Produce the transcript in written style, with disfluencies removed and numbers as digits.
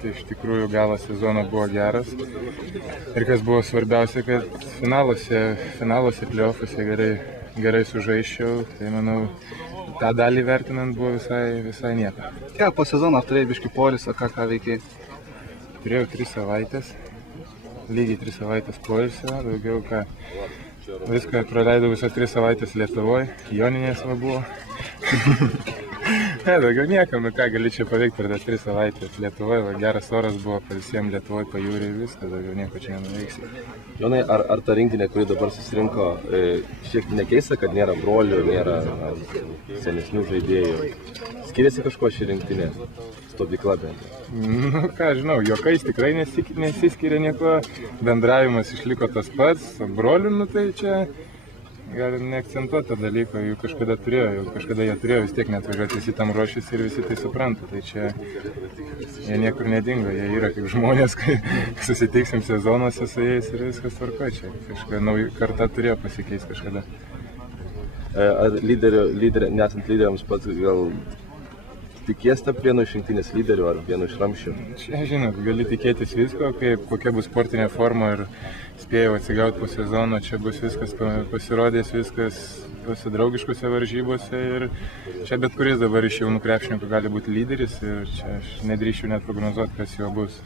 Tai iš tikrųjų galas sezono buvo geras. Ir kas buvo svarbiausia, kad finaluose play-offuose gerai sužaisčiau. Tai manau, tą dalį vertinant buvo visai nieko. Ką po sezono turėjai biškį poilsio, ką veikiai? Turėjau 3 savaitės, lygiai 3 savaitės poilsio, daugiau ką. Viską praleidau visas 3 savaitės Lietuvoje, Joninės buvo. Daugiau niekam, ką gali čia paveikti per tas 3 savaitės. Lietuvoje geras oras buvo, visiems Lietuvoje pajūrė ir viską, daugiau nieko čia nenuveiksi. Jonai, ar ta rinktinė, kuri dabar susirinko, šiek tiek nekeista, kad nėra brolių, nėra senesnių žaidėjų? Skiriasi kažko ši rinktinė? Stovykla bent. Nu, ką žinau, juokais tikrai nesiskiria nieko, bendravimas išliko tas pats, brolių, nu tai čia galim neakcentuoti tą dalyką, jų kažkada jie turėjo vis tiek net važiuoti, visi tam ruošiasi ir visi tai supranta, tai čia jie niekur nedingo, jie yra kaip žmonės, kai susitiksim sezonuose su jais ir viskas tvarko čia, kažkokia nauja karta turėjo pasikeisti kažkada. Ar nesant lyderiams pats gal tikies tapti vienu iš rinktinės lyderių ar vienu iš ramsčių? Čia, žinot, gali tikėtis visko, kokia bus sportinė forma ir spėjau atsigauti po sezono, čia bus viskas pasirodės, viskas draugiškose varžybose ir čia bet kuris dabar iš jaunų krepšininkų gali būti lyderis ir čia aš nedrįsčiau net prognozuoti, kas jo bus.